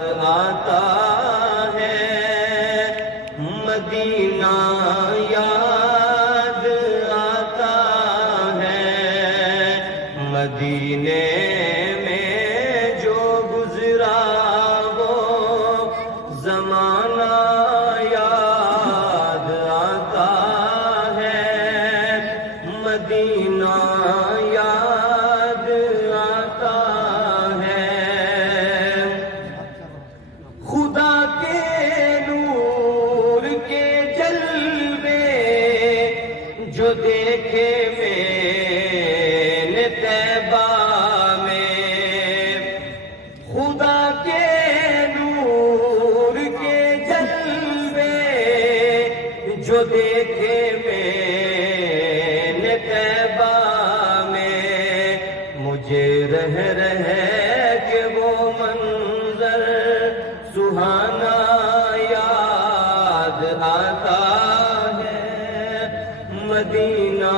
آتا ہے مدینہ یاد آتا ہے، مدینے میں جو گزرا وہ زمانہ یاد آتا ہے، مدینہ یاد آتا ہے۔ خدا کے نور کے جلوے جو دیکھے میں نے طیبہ میں، خدا کے نور کے جلوے جو دیکھے میں نے طیبہ میں، مجھے رہ کہ وہ منظر سہانا یاد آتا ہے، مدینہ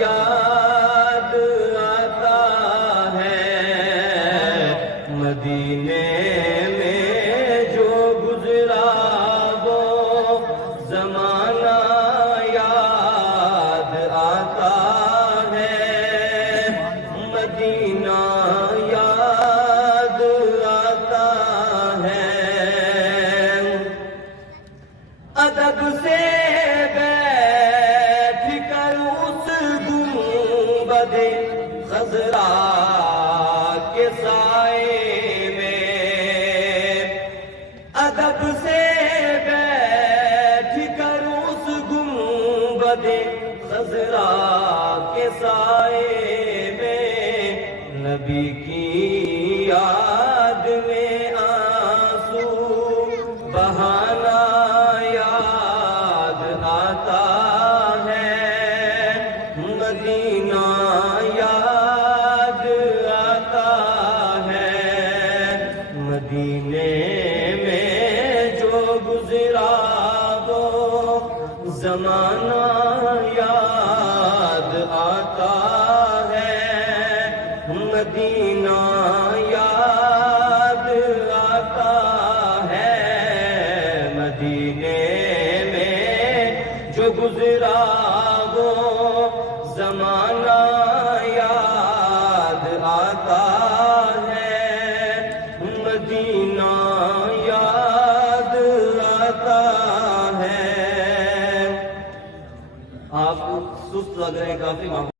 یاد آتا ہے، مدینے میں جو گزرا وہ زمانہ یاد آتا ہے، مدینہ یاد آتا ہے۔ ادب سے بیٹھ کر اس گنبد خضرا کے سائے میں، ادب سے بیٹھ کر اس گنبد خضرا کے سائے میں، نبی کی یاد میں آنسو بہانا یاد آتا ہے، مدینہ یاد آتا ہے، مدینے میں جو گزرا وہ زمانہ یاد آتا ہے، مدینہ یاد آتا ہے، مدینے میں جو گزرا وہ زمانہ یاد آتا ہے، مدینہ یاد آتا ہے۔ آپ سست لگ رہے ہیں کافی